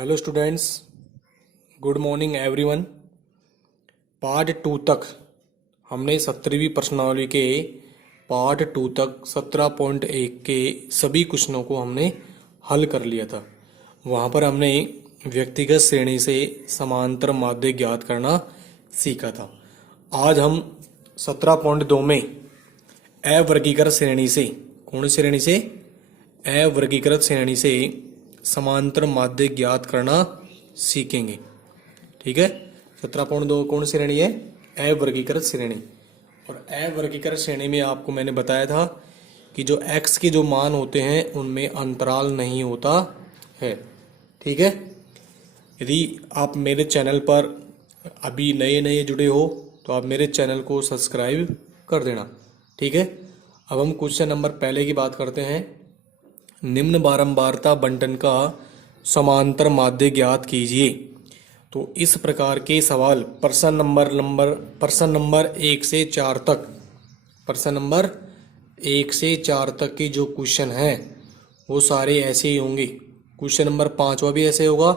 Hello students, good morning everyone. Part 2 तक हमने 17वीं प्रश्नावली के पार्ट 2 तक 17.1 के सभी क्वेश्चनों को हमने हल कर लिया था। वहाँ पर हमने व्यक्तिगत श्रेणी से समांतर माध्य ज्ञात करना सीखा था। आज हम 17.2 में अवर्गीकृत श्रेणी से, कौन सी श्रेणी से? अवर्गीकृत श्रेणी से समांतर माध्य ज्ञात करना सीखेंगे। ठीक है, 17.2 कौन सी श्रेणी है? अवर्गीकृत श्रेणी। और अवर्गीकृत श्रेणी में आपको मैंने बताया था कि जो x के जो मान होते हैं उनमें अंतराल नहीं होता है। ठीक है, यदि आप मेरे चैनल पर अभी नए नए जुड़े हो तो आप मेरे चैनल को सब्सक्राइब कर देना। ठीक है, अब हम क्वेश्चन नंबर पहले की बात करते हैं। निम्न बारंबारता बंटन का समांतर माध्य ज्ञात कीजिए। तो इस प्रकार के सवाल प्रश्न नंबर 1 से 4 तक, प्रश्न नंबर 1 से 4 तक के जो क्वेश्चन हैं वो सारे ऐसे ही होंगे। क्वेश्चन नंबर 5वां भी ऐसे होगा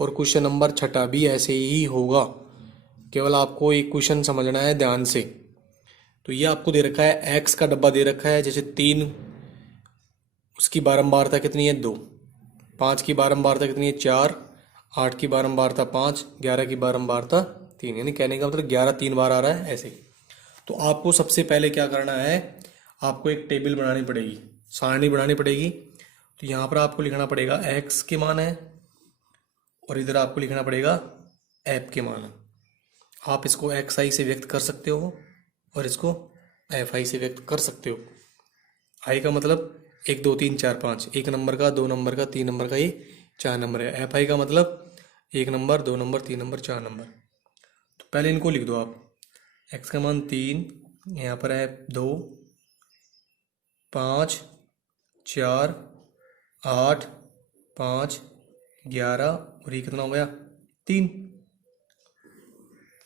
और क्वेश्चन नंबर 6 भी ऐसे ही होगा। केवल आपको एक क्वेश्चन समझना है ध्यान से। तो ये आपको दे रखा है, एक्स का डब्बा दे रखा है, जैसे 3, उसकी बारंबारता कितनी है? 2। 5 की बारंबारता कितनी है? 4। 8 की बारंबारता 5। 11 की बारंबारता 3। यानी कहने का मतलब 11 3 बार आ रहा है ऐसे। तो आपको सबसे पहले क्या करना है, आपको एक टेबल बनानी पड़ेगी, सारणी बनानी पड़ेगी। तो यहाँ पर आपको लिखना पड़ेगा एक्स के मान है और इधर आपको लिखना पड़ेगा एफ के मान है। आप इसको एक्स आई से व्यक्त कर सकते हो और इसको एफ आई से व्यक्त कर सकते हो। आई का मतलब 1 2 3 4 5, 1 नंबर का, 2 नंबर का, 3 नंबर का, ये 4 नंबर है। एफ आई का मतलब 1 नंबर, 2 नंबर, 3 नंबर, 4 नंबर। तो पहले इनको लिख दो आप। एक्स का मान 3, यहाँ पर है 2, 5, 4, 8, 5, 11 और ये कितना हो गया? 3।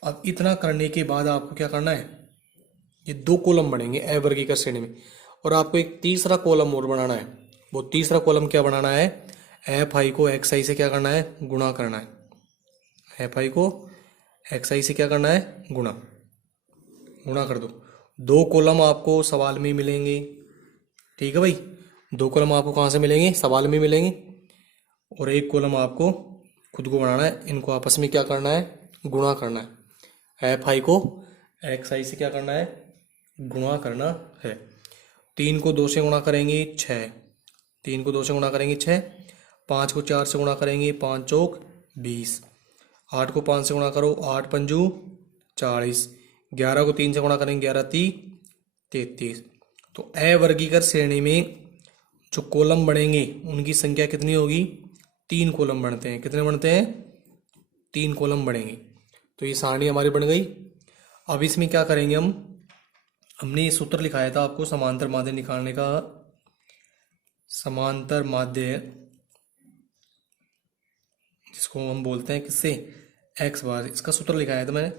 अब इतना करने के बाद आपको क्या करना है, ये 2 कॉलम बनेंगे अवर्गीकृत श्रेणी में, और आपको एक तीसरा कॉलम और बनाना है। वो तीसरा कॉलम क्या बनाना है? एफ आई को एक्स आई से क्या करना है? गुणा करना है। एफ आई को एक्स आई से क्या करना है? गुणा कर दो। 2 कॉलम आपको सवाल में मिलेंगे। ठीक है भाई, 2 कॉलम आपको कहाँ से मिलेंगे? सवाल में मिलेंगे। और 1 कॉलम आपको खुद को बनाना है। इनको आपस में क्या करना है? गुणा करना है। एफ आई को एक्स आई से क्या करना है? गुणा करना है। 3 को 2 से गुणा करेंगे 6, 3 को 2 से गुणा करेंगे 6, 5 को 4 से गुणा करेंगे 5 चौक 20, 8 को 5 से गुणा करो 8 पंजू 40, 11 को 3 से गुणा करेंगे 11 ती 33। तो अवर्गीकृत श्रेणी में जो कॉलम बनेंगे उनकी संख्या कितनी होगी? 3 कॉलम बनते हैं। कितने बनते हैं? 3 कॉलम बनेंगे। तो ये सारणी हमारी बन गई। अब इसमें क्या करेंगे हमने ये सूत्र लिखाया था आपको समांतर माध्य निकालने का। समांतर माध्य जिसको हम बोलते हैं किससे? एक्स बार। इसका सूत्र लिखाया था मैंने,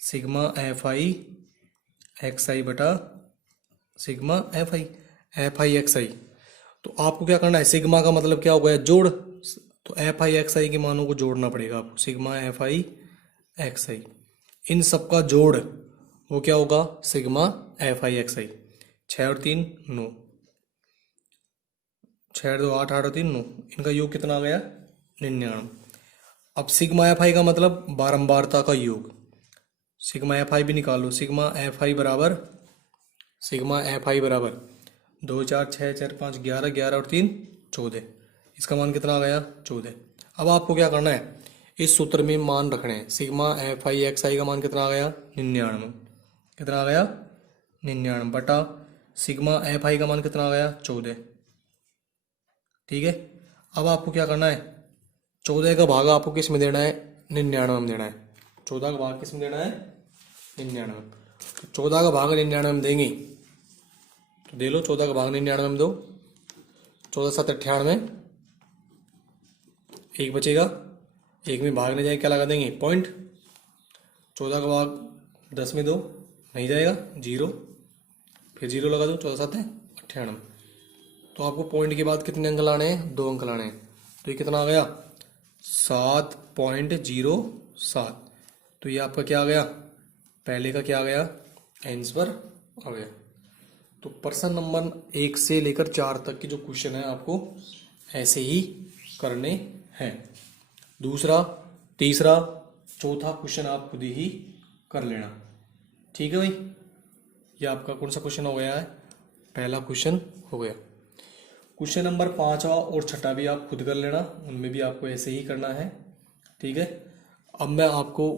सिग्मा एफ आई एक्स आई बटा सिग्मा एफ आई एक्स आई। तो आपको क्या करना है, सिग्मा का मतलब क्या हो गया? जोड़। तो एफ आई एक्स आई के मानों को जोड़ना पड़ेगा आपको। सिग्मा एफ आई एक्स आई, इन सबका जोड़ वो क्या होगा? सिग्मा एफ आई एक्स आई। 6 और 3 9, 6 और 2 8, 8 और 3 9, इनका योग कितना आ गया? 99। अब सिग्मा एफ आई का मतलब बारंबारता का योग। सिग्मा एफ आई भी निकालो। सिग्मा एफ आई बराबर 2 4 6 4 5 11, 11 और 3 14। इसका मान कितना आ गया? 14। अब आपको क्या करना है, इस सूत्र में मान रखने हैं। सिग्मा एफ आई एक्स आई का मान कितना आ गया? 99। कितना आ गया? 99 बटा सिग्मा एफ आई का मान कितना आ गया? 14। ठीक है, अब आपको क्या करना है, 14 का भाग आपको किस में देना है? 99 में देना है। 14 का भाग किस में देना है? 99। तो 14 का भाग 99 में देंगे तो दे लो, 14 का भाग 99 में दो। 14 7 98, 1 बचेगा, 1 में भाग नहीं जाए क्या लगा देंगे? पॉइंट। 14 का भाग 10 में दो, नहीं जाएगा 0, फिर 0 लगा दो। 14 7 98। तो आपको पॉइंट के बाद कितने अंक लाने हैं? 2 अंक लाने हैं। तो ये कितना आ गया? 7.07। तो ये आपका क्या आ गया, पहले का क्या आ गया, आंसर आ गया। तो प्रश्न नंबर 1 से लेकर 4 तक की जो क्वेश्चन है आपको ऐसे ही करने हैं। दूसरा, तीसरा, चौथा क्वेश्चन आप खुद ही कर लेना। ठीक है भाई, ये आपका कौन सा क्वेश्चन हो गया है, पहला क्वेश्चन हो गया। क्वेश्चन नंबर 5वां और छठा भी आप खुद कर लेना, उनमें भी आपको ऐसे ही करना है। ठीक है, अब मैं आपको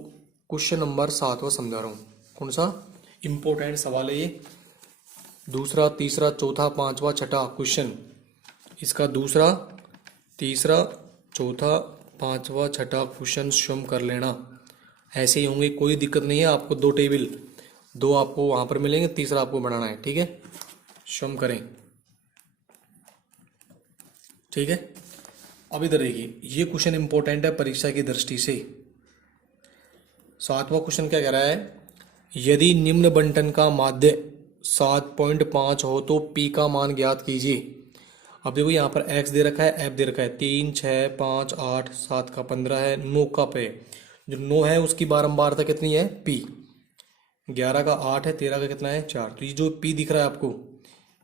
क्वेश्चन नंबर 7वां समझा रहा हूँ। कौन सा इम्पोर्टेंट सवाल है ये, दूसरा, तीसरा, चौथा, पांचवा, छठा क्वेश्चन, इसका दूसरा, तीसरा, चौथा, पांचवा, छठा क्वेश्चन स्वयं कर लेना। ऐसे ही होंगे, कोई दिक्कत नहीं है। आपको 2 टेबल, 2 आपको वहां पर मिलेंगे, तीसरा आपको बनाना है। ठीक है, स्वयं करें। ठीक है, अब इधर देखिए, ये क्वेश्चन इंपॉर्टेंट है परीक्षा की दृष्टि से। 7वां क्वेश्चन क्या कह रहा है, यदि निम्न बंटन का माध्य 7.5 हो तो p का मान ज्ञात कीजिए। अब देखो यहाँ पर x दे रखा है, f दे रखा है, 3, 6, 5, 8, 7 का 15 है, 9 का पे, जो 9 है उसकी बारंबारता कितनी है, p, 11 का 8 है, 13 का कितना है, 4। तो ये जो p दिख रहा है आपको,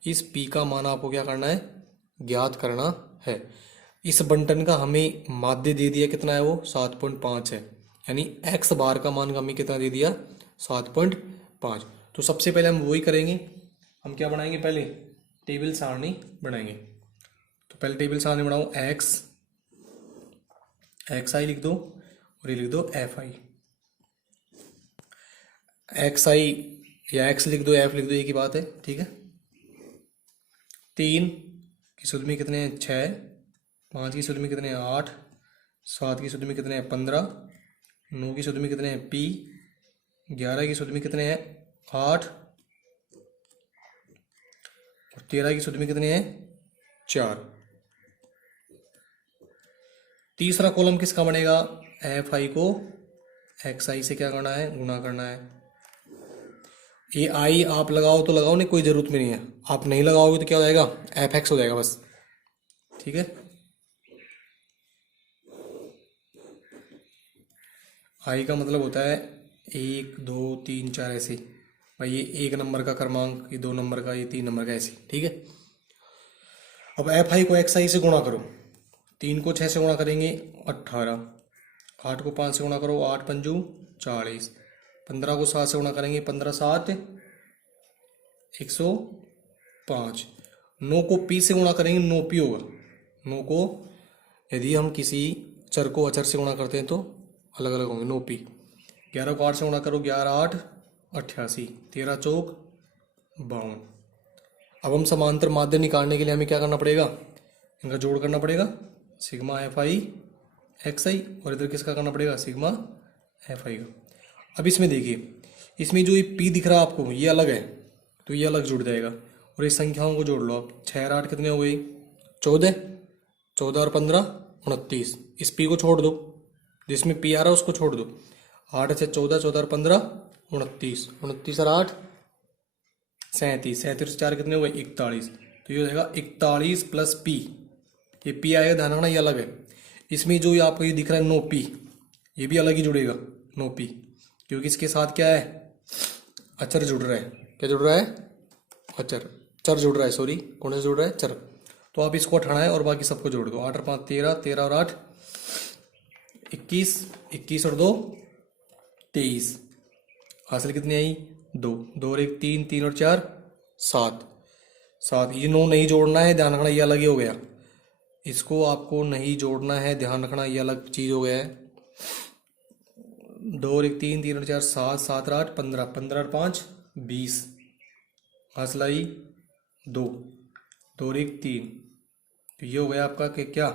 इस p का मान आपको क्या करना है, ज्ञात करना है। इस बंटन का हमें माध्य दे दिया, कितना है वो, 7.5 है, यानी x बार का मान हमें कितना दे दिया, 7.5। तो सबसे पहले हम वही करेंगे, हम क्या बनाएंगे, पहले टेबल सारणी बनाएंगे। तो पहले टेबल सारणी बनाओ, एक्स आई लिख दो और ये लिख दो एफ आई। एक्स आई या एक्स लिख दो, एफ लिख दो, एक ही बात है। ठीक है, 3 की शुद्ध में कितने हैं, 6, 5 की शुद्ध में कितने हैं, 8, 7 की शुद्ध में कितने हैं, 15, 9 की शुद्ध में कितने हैं, पी, 11 की शुद्ध में कितने हैं, 8, और 13 की शुद्ध में कितने हैं, 4। तीसरा कॉलम किसका बनेगा, एफ आई को एक्स आई से क्या करना है, गुणा करना है। ये आई आप लगाओ तो लगाओ, नहीं कोई जरूरत में नहीं है, आप नहीं लगाओगे तो क्या हो जाएगा, एफ एक्स हो जाएगा बस। ठीक है, आई का मतलब होता है 1, 2, 3, 4 ऐसे भाई, ये 1 नंबर का क्रमांक, ये 2 नंबर का, ये 3 नंबर का, ऐसे। ठीक है, अब एफ आई को एक्स आई से गुणा करो, 3 को 6 से गुणा करेंगे 18, 8 को 5 से गुणा करो, 8 पंजू 40, 15 को 7 से गुणा करेंगे, 15 7 105, 9 को पी से गुणा करेंगे, 9 पी होगा। 9 को यदि हम किसी चर को अचर से गुणा करते हैं तो अलग अलग होंगे, 9 पी। 11 को 8 से गुणा करो, 11 8 88, 13 चौक 52। अब हम समांतर माध्य निकालने के लिए हमें क्या करना पड़ेगा, इनका जोड़ करना पड़ेगा, सिग्मा एफ आई एक्स आई, और इधर किसका करना पड़ेगा, सिग्मा एफ आई का। अब इसमें देखिए, इसमें जो ये पी दिख रहा है आपको, ये अलग है, तो ये अलग जुड़ जाएगा, और इस संख्याओं को जोड़ लो आप। 6 और 8 कितने हो गई, 14, 14 और 15 29। इस पी को छोड़ दो, जिसमें पी आ रहा है उसको छोड़ दो। 8 से 14, 14 और 15 29, 29 और 8 37, 37 से 4 कितने हो गए, 41। तो ये हो जाएगा 41 प्लस पी, ये पी आएगा, ध्यान रखना ये अलग है। इसमें जो ये आपको ये दिख रहा है 9 पी, ये भी अलग ही जुड़ेगा 9 पी, क्योंकि इसके साथ क्या है, अचर जुड़ रहा है। क्या जुड़ रहा है, अचर, चर जुड़ रहा है, सॉरी, कौन सा जुड़ रहा है, चर। तो आप इसको हटाना है और बाकी सबको जोड़ दो। 8 और 5 13, 13 और 8 21, 21 और 2 23, हासिल कितनी आई, 2, 2 और 1 3, 3 और 4 7, 7। ये 9 नहीं जोड़ना है, ध्यान रखना ये अलग ही हो गया, इसको आपको नहीं जोड़ना है, ध्यान रखना ये अलग चीज हो गया है। 2 और 1 3, 3 और 4 7, 7 और 8 15, 15 और 5 20, हासिल आई 2, 2 और 1 3। तो ये हो गया आपका क्या,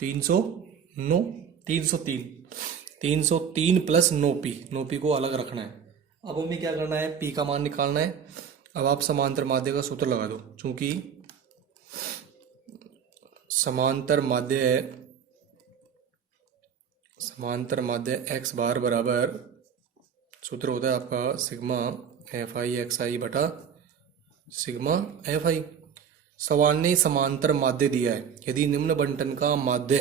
309, 303, 303 प्लस 9 पी, 9 पी को अलग रखना है। अब हमें क्या करना है, पी का मान निकालना है। अब आप समांतर माध्य का सूत्र लगा दो, चूंकि समांतर माध्य एक्स बार बराबर, सूत्र होता है आपका सिग्मा एफ आई एक्स आई बटा सिग्मा एफ आई। सवाल ने समांतर माध्य दिया है, यदि निम्न बंटन का माध्य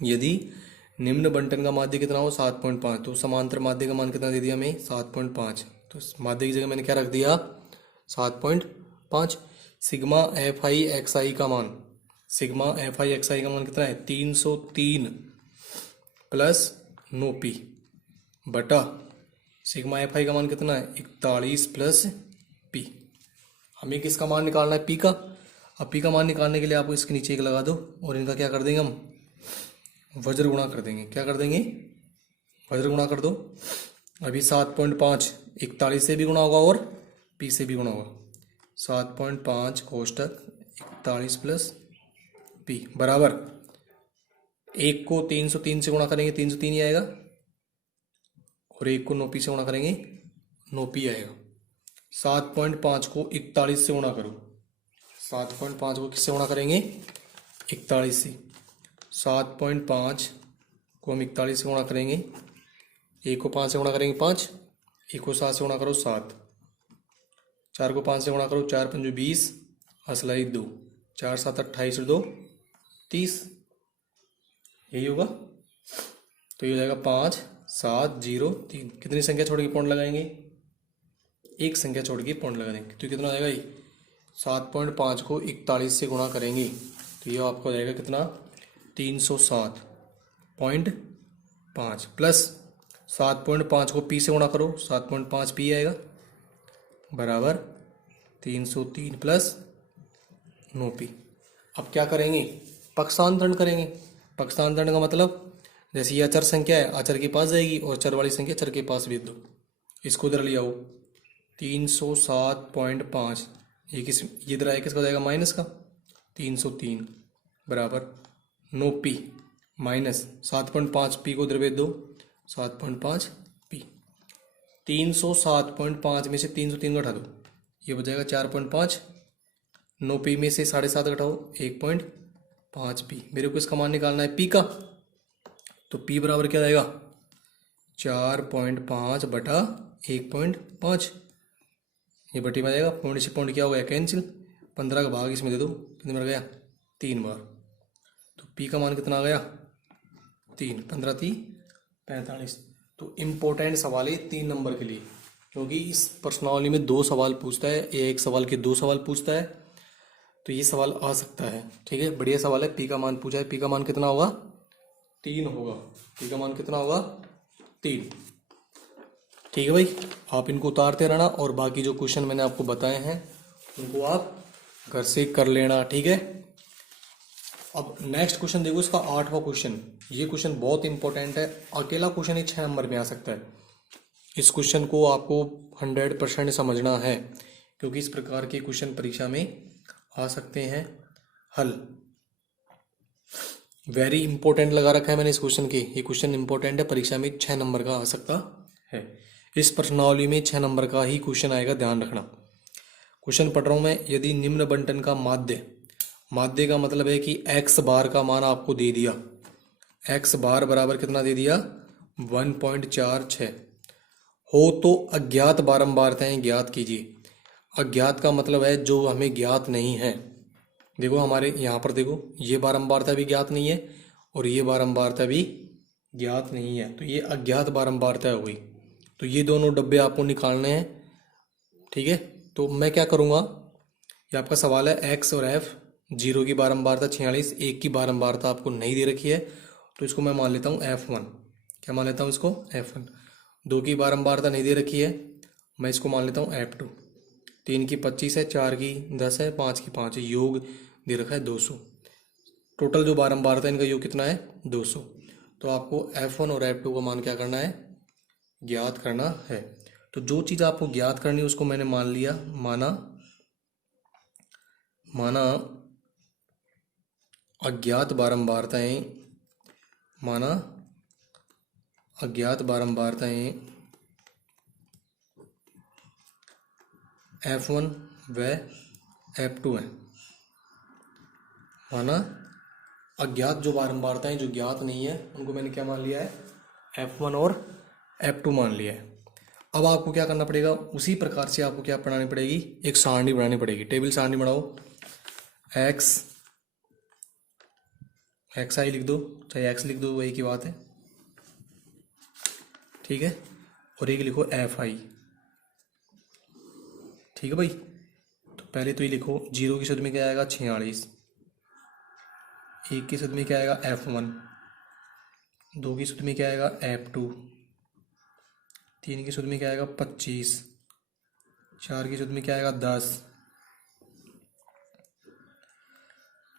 यदि निम्न बंटन का माध्य कितना हो 7.5, तो समांतर माध्य का मान कितना दे दिया हमें 7.5। तो इस माध्य की जगह मैंने क्या रख दिया 7.5। सिग्मा एफ आई एक्स आई का मान, सिग्मा एफ आई एक्स आई का मान कितना है 303 प्लस 9p बटा सिग्मा एफ आई का मान कितना है 41 प्लस p। हमें किसका मान निकालना है p का। अब p का मान निकालने के लिए आपको इसके नीचे एक लगा दो और इनका क्या कर देंगे हम वज्र गुणा कर देंगे। क्या कर देंगे वज्र गुणा कर दो। अभी 7.5 41 से भी गुणा होगा और p से भी गुणा होगा। 7.5 कोष्टक 41 प्लस p बराबर, एक को 303 से गुणा करेंगे 303 ही आएगा और एक को 9p से गुणा करेंगे 9p आएगा। 7.5 को 41 से गुणा करो, 7.5 को किससे गुणा करेंगे 41 से। 7.5 को हम 41 से गुणा करेंगे, एक को 5 से गुणा करेंगे 5, एक को 7 से गुणा करो 7, 4 को 5 से गुणा करो 4 पंजो 20 असलाई 2, 4 7 28 और 2 30, यही होगा। तो ये हो जाएगा 5 7 0 3। कितनी संख्या छोड़ के पॉइंट लगाएंगे, एक संख्या छोड़ के पॉइंट लगा देंगे। तो कितना हो जाएगा ये 7.5 को 41 से गुणा करेंगे तो ये आपको हो जाएगा कितना 307.5 प्लस 7.5 को p से गुणा करो 7.5 p आएगा बराबर 303 प्लस 9p। अब क्या करेंगे पक्षांतरण करेंगे। पक्षांतरण का मतलब जैसे ये अचर संख्या है अचर के पास जाएगी और चर वाली संख्या चर के पास भेज दो। इसको इधर ले आओ 307.5, ये किस ये इधर आया किसका हो जाएगा माइनस का 303 बराबर 9p माइनस 7.5p को इधर भेज दो 7.5p। 307.5 में से 303 घटा दो ये बच जाएगा 4.5। 9p में से 7.5 घटाओ 1.5p। मेरे को इसका मान निकालना है p का, तो p बराबर क्या जाएगा 4.5 बटा 1.5। ये बटी में आ जाएगा, पॉइंट से पॉइंट क्या हो गया कैंसिल, 15 का भाग इसमें दे दो कितने बार गया 3 बार। तो p का मान कितना आ गया 3, 15 3 45। तो इम्पोर्टेंट सवाल है 3 नंबर के लिए, क्योंकि इस प्रश्नावली में 2 सवाल पूछता है, एक सवाल के 2 सवाल पूछता है, तो ये सवाल आ सकता है। ठीक है, बढ़िया सवाल है। p का मान पूछा है, p का मान कितना होगा 3 होगा, p का मान कितना होगा 3। ठीक है भाई, आप इनको उतारते रहना और बाकी जो क्वेश्चन मैंने आपको बताए हैं उनको आप घर से कर लेना। ठीक है, अब नेक्स्ट क्वेश्चन देखो, इसका 8वां क्वेश्चन। ये क्वेश्चन बहुत इंपॉर्टेंट है, अकेला क्वेश्चन ही 6 नंबर में आ सकता है। इस क्वेश्चन को आपको 100% समझना है, क्योंकि इस प्रकार के क्वेश्चन परीक्षा में आ सकते हैं हल। वेरी इंपॉर्टेंट लगा रखा है मैंने इस क्वेश्चन के, ये क्वेश्चन इंपॉर्टेंट है, परीक्षा में 6 नंबर का आ सकता है। इस प्रश्नावली में 6 नंबर का ही क्वेश्चन आएगा, ध्यान रखना। क्वेश्चन पढ़ रहा हूं मैं। यदि निम्न बंटन का माध्य, माध्य का मतलब है कि x बार का मान आपको दे दिया, x बार बराबर कितना दे दिया 1.46 हो, तो अज्ञात बारंबारताएं ज्ञात कीजिए। अज्ञात का मतलब है जो हमें ज्ञात नहीं है। देखो हमारे यहाँ पर देखो, ये बारंबारता भी ज्ञात नहीं है और ये बारंबारता भी ज्ञात नहीं है, तो ये अज्ञात बारंबारता हो गई। तो ये दोनों डब्बे आपको निकालने हैं। ठीक है, तो मैं क्या करूँगा, ये आपका सवाल है x और f, 0 की बारंबारता 46, 1 की बारंबारता आपको नहीं दे रखी है, तो इसको मैं मान लेता हूँ f1। क्या मान लेता हूँ इसको f1। 2 की बारंबारता नहीं दे रखी है, मैं इसको मान लेता हूँ f2। 3 की 25 है, 4 की 10 है, 5 की 5 है, योग दे रखा है 200। टोटल जो बारंबारता है इनका योग कितना है 200। तो आपको f1 और f2 का मान क्या करना है, ज्ञात करना है। तो जो चीज़ आपको ज्ञात करनी है उसको मैंने मान लिया, माना अज्ञात बारंबारताएं, माना अज्ञात बारंबारताएं f1 व f2 हैं। माना अज्ञात जो बारंबारताएं जो ज्ञात नहीं है उनको मैंने क्या मान लिया है, f1 और f2 मान लिया है। अब आपको क्या करना पड़ेगा, उसी प्रकार से आपको क्या बनानी पड़ेगी, एक सारणी बनानी पड़ेगी। टेबल सारणी बनाओ, x एक्स आई लिख दो चाहे एक्स लिख दो, वही की बात है, ठीक है। और एक लिखो एफ आई, ठीक है भाई। तो पहले तो ये लिखो, जीरो की शुद्ध में क्या आएगा 46, एक की शुद्ध में क्या आएगा F1, दो की शुद्ध में क्या आएगा F2, तीन की शुद्ध में क्या आएगा 25, चार की शुद्ध में क्या आएगा 10,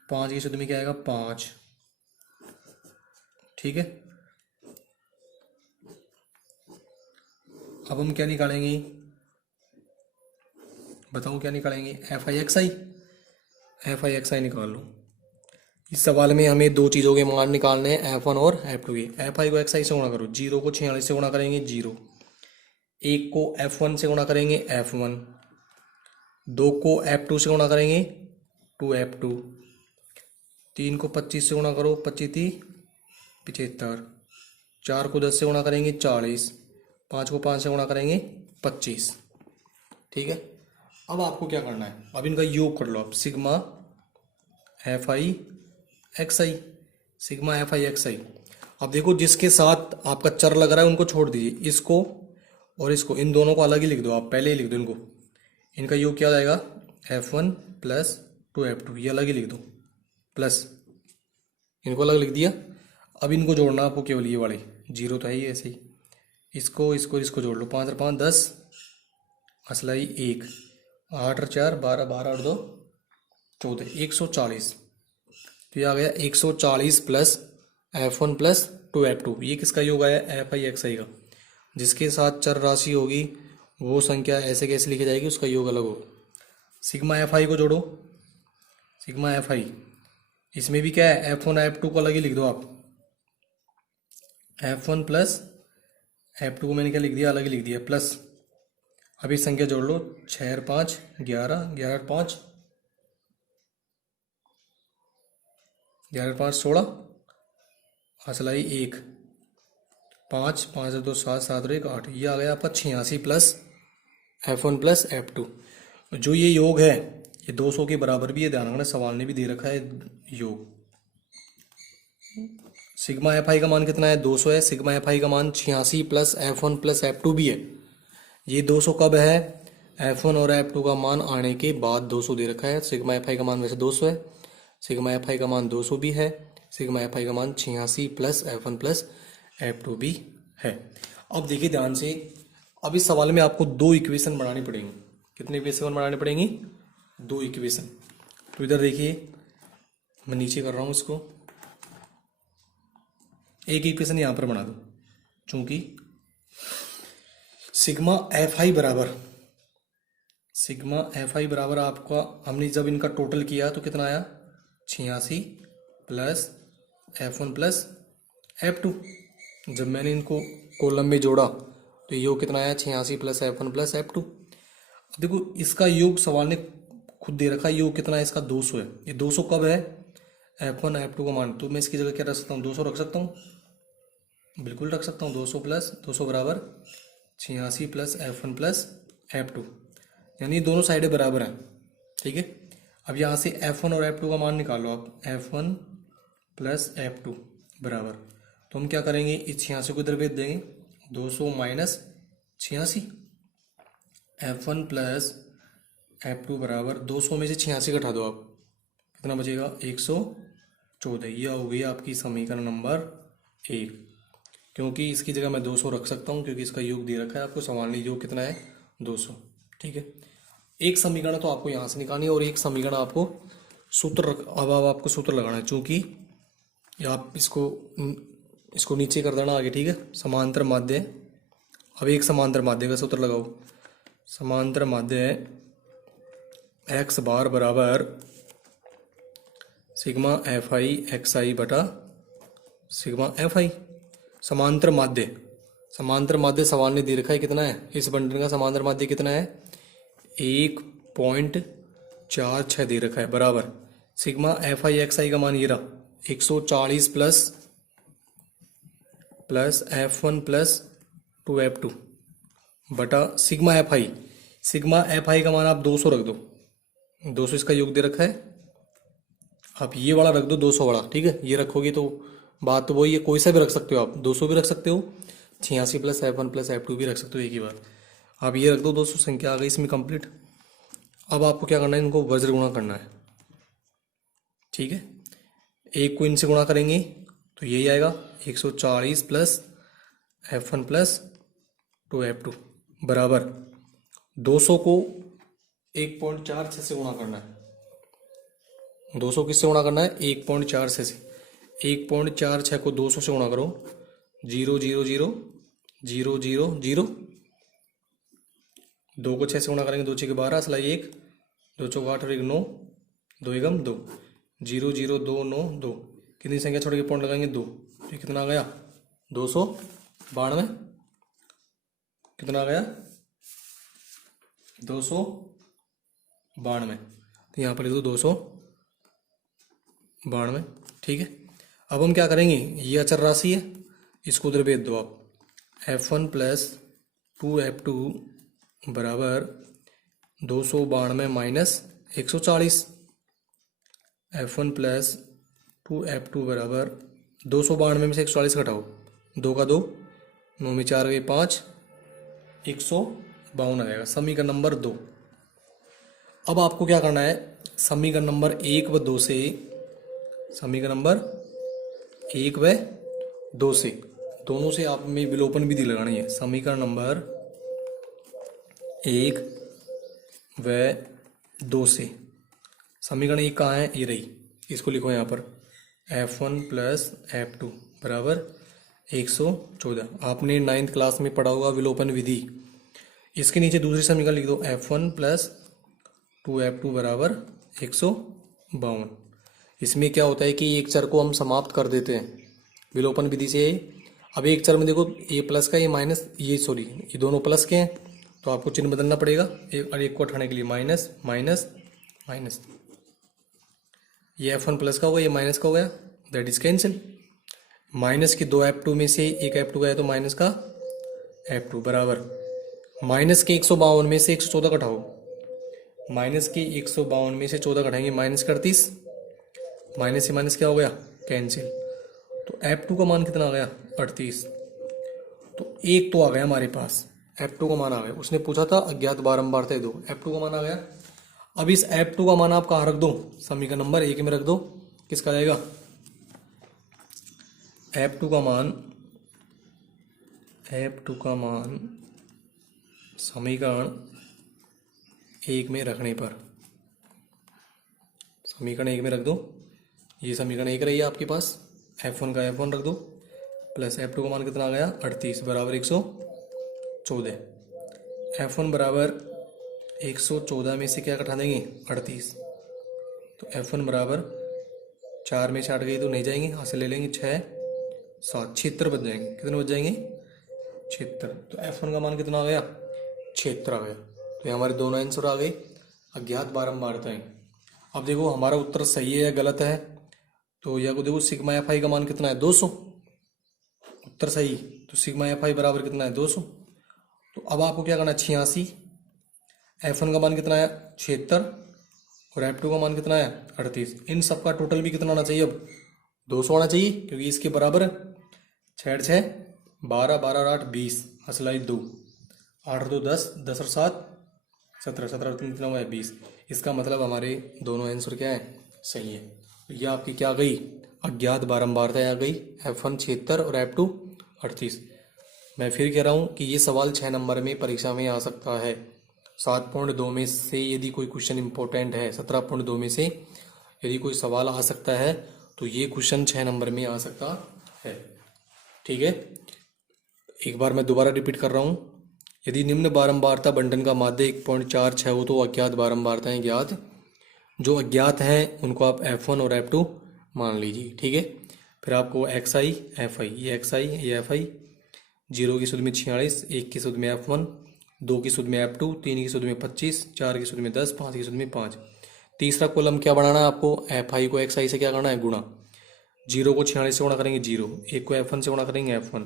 पाँच की शुद्ध में क्या आएगा 5, ठीक है। अब हम क्या निकालेंगे, बताओ क्या निकालेंगे, F I X I, F I X I निकाल लो। इस सवाल में हमें दो चीज़ों के मान निकालने हैं, F1 और F2 के। एफ आई को एक्स आई से गुणा करो, जीरो को 46 से गुणा करेंगे जीरो, एक को F1 से गुणा करेंगे F1, दो को F2 से गुणा करेंगे 2F2, तीन को 25 से गुणा करो 25 75, चार को 10 से गुणा करेंगे 40, पाँच को 5 से गुणा करेंगे 25, ठीक है। अब आपको क्या करना है, अब इनका योग कर लो आप, sigma F I X I, sigma F I X I. अब देखो जिसके साथ आपका चर लग रहा है उनको छोड़ दीजिए, इसको और इसको, इन दोनों को अलग ही लिख दो, आप पहले ही लिख दो इनको, इनका योग क्या जाएगा F1 प्लस 2F2, ये अलग ही लिख दो, प्लस इनको अलग लिख दिया। अब इनको जोड़ना आपको केवल ये वाले, जीरो तो है ही ऐसे ही, इसको इसको इसको जोड़ लो, 5 और 5 10, असलाई 1, 8 और 4 12, 12 और 2 14, 140। तो ये आ गया 140 प्लस F1 प्लस 2F2, ये किसका योग आया एफ आई एक्स आई का। जिसके साथ चर राशि होगी वो संख्या ऐसे कैसे लिखी जाएगी, उसका योग अलग हो। सिग्मा एफ आई को जोड़ो, सिग्मा एफ आई, इसमें भी क्या है F1 F2 को अलग ही लिख दो आप, F1 प्लस F2 को मैंने क्या लिख दिया, अलग ही लिख दिया, प्लस अभी संख्या जोड़ लो, 6 और 5 11, 11 और 5 11 और 5 16, असलाई 1, 5 5 और 2 7, 7 और 1 8, ये आ गया आपका 86 प्लस F1 प्लस F2। जो ये योग है ये 200 के बराबर भी है, ध्यान रखना सवाल ने भी दे रखा है योग। सिग्मा एफ आई का मान कितना है 200 है, सिग्मा एफ आई का मान 86 प्लस F1 प्लस F2 भी है। ये 200 कब है, F1 और F2 का मान आने के बाद 200 दे रखा है। सिग्मा एफ आई का मान वैसे 200 है, सिग्मा एफ आई का मान 200 भी है, सिग्मा एफ आई का मान 86 प्लस F1 प्लस F2 भी है। अब देखिए ध्यान से, अब इस सवाल में आपको दो इक्वेशन बनानी पड़ेंगी। कितने इक्वेशन बनानी पड़ेंगी, दो इक्वेशन। तो इधर देखिए मैं नीचे कर रहा हूँ इसको, एक इक्वेशन यहाँ पर बना दो, चूंकि सिग्मा एफ आई बराबर आपका, हमने जब इनका टोटल किया तो कितना आया 86 प्लस F1 प्लस F2। जब मैंने इनको कॉलम में जोड़ा तो योग कितना आया 86 प्लस F1 प्लस F2। अब देखो इसका योग सवाल ने खुद दे रखा है, योग कितना है इसका 200 है। ये 200 कब है, F1 F2 का मान, तो मैं इसकी जगह क्या रख सकता हूँ 200 रख सकता हूँ, बिल्कुल रख सकता हूँ। 200 प्लस 200 बराबर 86 प्लस F1 प्लस F2, यानी दोनों साइडें बराबर हैं, ठीक है। अब यहाँ से F1 और F2 का मान निकालो आप, F1 प्लस F2 बराबर, तो हम क्या करेंगे इस 86 को इधर भेज देंगे, 200 माइनस 86, F1 प्लस F2 बराबर 200 में से 86 घटा दो आप, कितना बचेगा 114। यह हो गई आपकी समीकरण नंबर 1, क्योंकि इसकी जगह मैं 200 रख सकता हूँ क्योंकि इसका योग दे रखा है आपको, सवाल में योग कितना है 200, ठीक है। एक समीकरण तो आपको यहाँ से निकालनी है और एक समीकरण आपको अब आपको सूत्र लगाना है, चूंकि आप इसको नीचे कर देना आगे, ठीक है। समांतर माध्य, अब एक समांतर माध्य का सूत्र लगाओ, समांतर माध्य है एक्स बार बराबर सिग्मा एफ आई एक्स आई बटा सिग्मा एफ आई। समांतर माध्य सवाल ने दे रखा है कितना है, इस बंटन का समांतर माध्य कितना है 1.46 दे रखा है, बराबर सिग्मा एफ आई एक्स आई का मान ये रहा 140 प्लस F1 प्लस 2F2 बटा सिग्मा एफ आई का मान आप 200 रख दो, 200 इसका योग दे रखा है, आप ये वाला रख दो 200 वाला, ठीक है, ये रखोगे तो बात तो वही है, कोई सा भी रख सकते हो आप, 200 भी रख सकते हो, 86 प्लस F1 प्लस F2 भी रख सकते हो एक ही बार। आप ये रख दो 200, संख्या आ गई इसमें कंप्लीट। अब आपको क्या करना है, इनको वज्र गुणा करना है, ठीक है। एक को इनसे गुणा करेंगे तो यही आएगा 140 प्लस F1 प्लस 2F2 बराबर 200 को 1.46 से गुणा करना है। 200 किससे गुणा करना है, 1.46 से। 1.46 को 200 से गुणा करो, 0 0 0 0 0 0। 2 को 6 से गुणा करेंगे, 2 6 के 12, सिलाई 1, 2 चौक 8 और 1 9, 2 एकम 2, 0 0 2 9 2। कितनी संख्या छोड़ के पॉइंट लगाएंगे, 2। ये कितना आ गया, 292। कितना आ गया, 292। तो यहाँ पर लिख दो 292, ठीक है। अब हम क्या करेंगे, ये अचर राशि है, इसको उधर भेज दो आप। F1 प्लस 2F2 बराबर 292 माइनस 140। F1 प्लस 2F2 बराबर 292 में से 140 घटाओ, 2 का 2, 9 में 4 गए 5, 152 आ जाएगा। समीकरण नंबर 2। अब आपको क्या करना है, समीकरण नंबर 1 व 2 से, समीकरण नंबर 1 व 2 से, दोनों से आप में विलोपन विधि लगानी है। समीकरण नंबर 1 व 2 से, समीकरण 1 कहाँ है, ये रही, इसको लिखो यहाँ पर, F1 प्लस F2 बराबर 114। आपने 9th क्लास में पढ़ा होगा विलोपन विधि। इसके नीचे दूसरी समीकरण लिख दो, F1 प्लस 2F2 बराबर 152। इसमें क्या होता है कि एक चर को हम समाप्त कर देते हैं विलोपन विधि से। अब एक चर में देखो, ये प्लस का, ये माइनस, ये सॉरी, ये दोनों प्लस के हैं, तो आपको चिन्ह बदलना पड़ेगा। एक को हटाने के लिए माइनस माइनस माइनस, ये F1 प्लस का होगा, ये माइनस का हो गया, दैट इज कैंसिल। माइनस के 2 F2 में से एक F2 गया तो माइनस का F2 बराबर माइनस के 152 में से 114 घटाओ, माइनस के 152 में से 14 घटाएंगे, माइनस का 38, माइनस से माइनस क्या हो गया, कैंसिल। तो F2 का मान कितना आ गया, 38। तो एक तो आ गया हमारे पास, F2 का मान आ गया। उसने पूछा था अज्ञात बारंबारता दो, F2 का मान आ गया। अब इस F2 का मान आप कहाँ रख दो, समीकरण नंबर 1 में रख दो। किसका आएगा, F2 का मान समीकरण 1 में रखने पर, समीकरण 1 में रख दो। ये समीकरण 1 रही है आपके पास, F1 का F1 रख दो, प्लस F2 का मान कितना आ गया, 38 बराबर 114। F1 बराबर 114 में से क्या घटा देंगे, 38। तो F1 बराबर 4 में से 8 गई तो नहीं जाएंगे, यहाँ से ले लेंगे 6 7, 76 बच जाएंगे। कितने बच जाएंगे, 76। तो F1 का मान कितना आ गया, 76 आ गया। तो ये हमारे दोनों आंसर आ गए अज्ञात बारंबारताएं। अब देखो हमारा उत्तर सही है या गलत है, तो यह को देखो, सिग्मा एफ आई का मान कितना है, 200। उत्तर सही, तो सिग्मा एफ आई बराबर कितना है, 200। तो अब आपको क्या करना है, 86, F1 का मान कितना है, 76, और F2 का मान कितना है, 38। इन सब का टोटल भी कितना आना चाहिए, अब 200 आना चाहिए, क्योंकि इसके बराबर 6 6 12 12 और 8 20, असलाई 2, 8 और 2 10, 10 और 7 17, 17 और 3 कितना हुआ है, 20। इसका मतलब हमारे दोनों आंसर क्या है, सही है। तो यह आपकी क्या आ गई, अज्ञात बारंबारता आ गई, F1 76 और F2 38। मैं फिर कह रहा हूँ कि ये सवाल 6 नंबर में परीक्षा में आ सकता है। 7.2 में से यदि कोई क्वेश्चन इंपॉर्टेंट है, 17.2 में से यदि कोई सवाल आ सकता है, तो ये क्वेश्चन 6 नंबर में आ सकता है, ठीक है। एक बार मैं दोबारा रिपीट कर रहा हूँ, यदि निम्न बारंबारता बंटन का माध्य 1.46 हो तो अज्ञात बारंबारताएं ज्ञात, जो अज्ञात हैं उनको आप F1 और F2 मान लीजिए, ठीक है। फिर आपको XI FI, ये XI ये FI, 0 की सुध में 46, 1 की सुध में F1, 2 की सुध में F2, 3 की सुध में 25, 4 की सुध में 10, 5 की सुध में 5। तीसरा कॉलम क्या बनाना है आपको, FI को XI से क्या करना है, गुणा। 0 को 46 से गुणा करेंगे 0, 1 को F1 से गुणा करेंगे F1,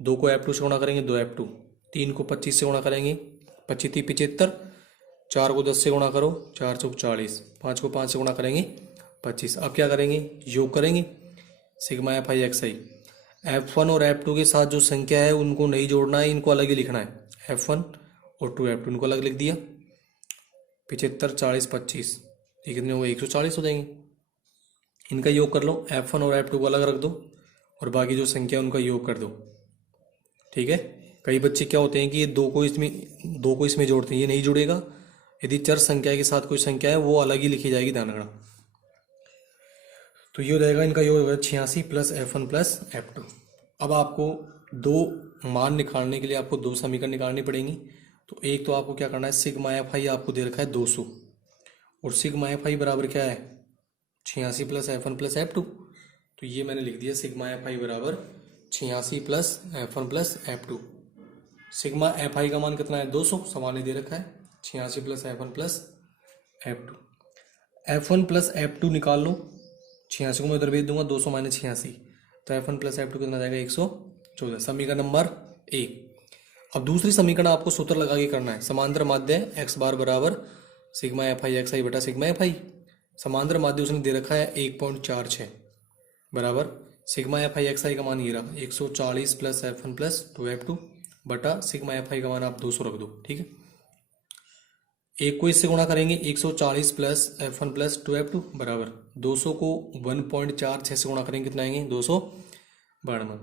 2 को F2 से गुणा करेंगे 2 F2, 3 को 25 से गुणा करेंगे 25 75, 4 को 10 से गुणा करो 4 चौक 40, 5 को 5 से गुणा करेंगे 25। अब क्या करेंगे, योग करेंगे sigma F I X I. F1 और F2 के साथ जो संख्या है उनको नहीं जोड़ना है, इनको अलग ही लिखना है। F1 और 2 F2 इनको अलग लिख दिया। 75 40 25 ये कितने हो गए, 140 हो जाएंगे। इनका योग कर लो, F1 और F2 को अलग रख दो और बाकी जो संख्या है उनका योग कर दो। ठीक है। कई बच्चे क्या होते हैं कि ये दो को इसमें जोड़ते हैं, ये नहीं जुड़ेगा। यदि चर संख्या के साथ कोई संख्या है वो अलग ही लिखी जाएगी, ध्यान रखना। तो ये हो जाएगा, इनका योग होगा 86 प्लस F1 प्लस F2। अब आपको दो मान निकालने के लिए आपको दो समीकरण निकालनी पड़ेंगी। तो एक तो आपको क्या करना है, सिग्मा एफ आई आपको दे रखा है 200 और सिग्मा एफ आई बराबर क्या है 86 प्लस F1 प्लस F2। तो ये मैंने लिख दिया सिग्मा एफ आई बराबर 86 plus F1 plus F2। Sigma F आई का मान कितना है 200, समान दे रखा है 86 plus F1 plus F2। F1 plus F2 निकाल लो, 86 को मैं उधर भेज दूंगा, 200 माइनस 86 तो F1 प्लस F2 कितना जाएगा 114। समीकरण नंबर एक। अब दूसरी समीकरण आपको सूत्र लगा के करना है, समांतर माध्य एक्स बार बराबर सिग्मा एफ आई एक्स आई बटा सिग्मा एफ आई। समांतर माध्य उसने दे रखा है 1.46 बराबर सिग्मा एफ आई एक्स आई का मान ये रहा 140 प्लस F1 प्लस 2F2 बटा सिग्मा एफ आई का मान आप 200 रख दो। ठीक है, एक को इससे गुणा करेंगे 140 प्लस F1 प्लस 2F2 बराबर 200 को 1.46 से गुणा करेंगे कितना आएंगे 292।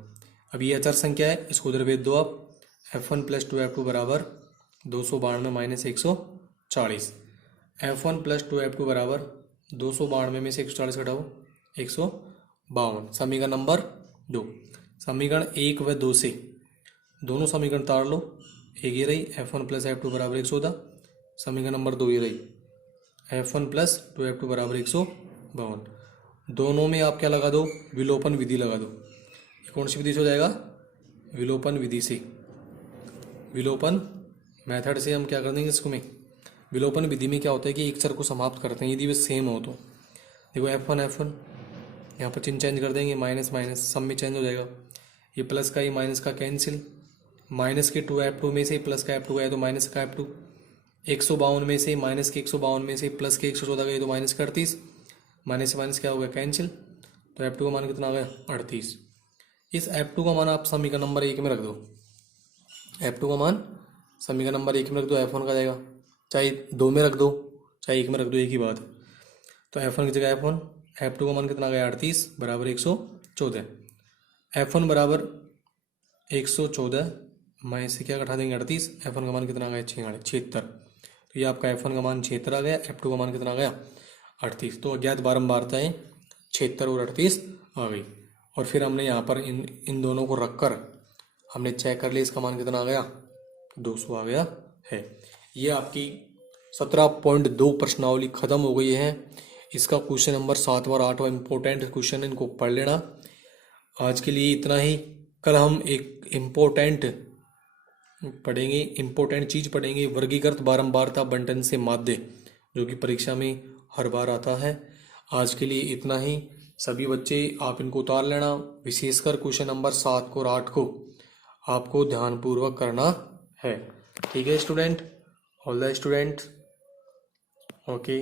अब ये अचर संख्या है, इसको उधर भेज दो आप। F1 प्लस 2F2 बराबर 292 माइनस 140। F1 प्लस 2F2 बराबर 292 में से 140 घटाओ 152। समीकरण नंबर 2। समीकरण 1 व 2 से दोनों समीकरण तार लो। एक ये रही F1 प्लस F2 बराबर 114। समीकरण नंबर 2 ये रही F1 प्लस 2F2 बराबर 152। दोनों में आप क्या लगा दो, विलोपन विधि लगा दो। कौन सी विधि से हो जाएगा, विलोपन विधि से। विलोपन मेथड से हम क्या कर देंगे इसको में, विलोपन विधि में क्या होता है कि एक चर को समाप्त करते हैं यदि वे सेम हो तो। देखो F1 यहाँ पर चिन्ह चेंज कर देंगे, माइनस माइनस सब में चेंज हो जाएगा। ये प्लस का ये माइनस का कैंसिल, माइनस के 2F2 में से प्लस का F2 गया तो माइनस का F2। 152 में से माइनस के 152 में से प्लस के 114 गए तो माइनस का 38। माइनस से माइनस क्या हो गया कैंसिल, तो F2 का मान कितना आ गया 38। इस F2 का मान आप समीकरण नंबर 1 में रख दो। F2 का मान समीकरण नंबर 1 में रख दो। F1 का जाएगा, चाहे 2 में रख दो चाहे 1 में रख दो, एक ही बात है। तो F1 की जगह F1, F2 का मान कितना आ गया 38 बराबर 114। F1 बराबर 114 मैं से क्या घटा देंगे 38। F1 का मान कितना आ गया 76। तो ये आपका F1 का मान 76 आ गया, F2 का मान कितना आ गया 38। तो अज्ञात बारंबारताएं 76 और 38 आ गई। और फिर हमने यहाँ पर इन दोनों को रखकर हमने चेक कर लिया, इसका मान कितना आ गया 200 आ गया है। ये आपकी 17.2 प्रश्नावली खत्म हो गई है। इसका क्वेश्चन नंबर 7 और 8 इम्पोर्टेंट क्वेश्चन है, इनको पढ़ लेना। आज के लिए इतना ही। कल हम एक इम्पोर्टेंट चीज पढ़ेंगे, वर्गीकृत बारंबारता बंटन से माध्य, जो कि परीक्षा में हर बार आता है। आज के लिए इतना ही। सभी बच्चे आप इनको उतार लेना, विशेषकर क्वेश्चन नंबर 7 को और 8 को आपको ध्यानपूर्वक करना है। ठीक है student, all the student, okay.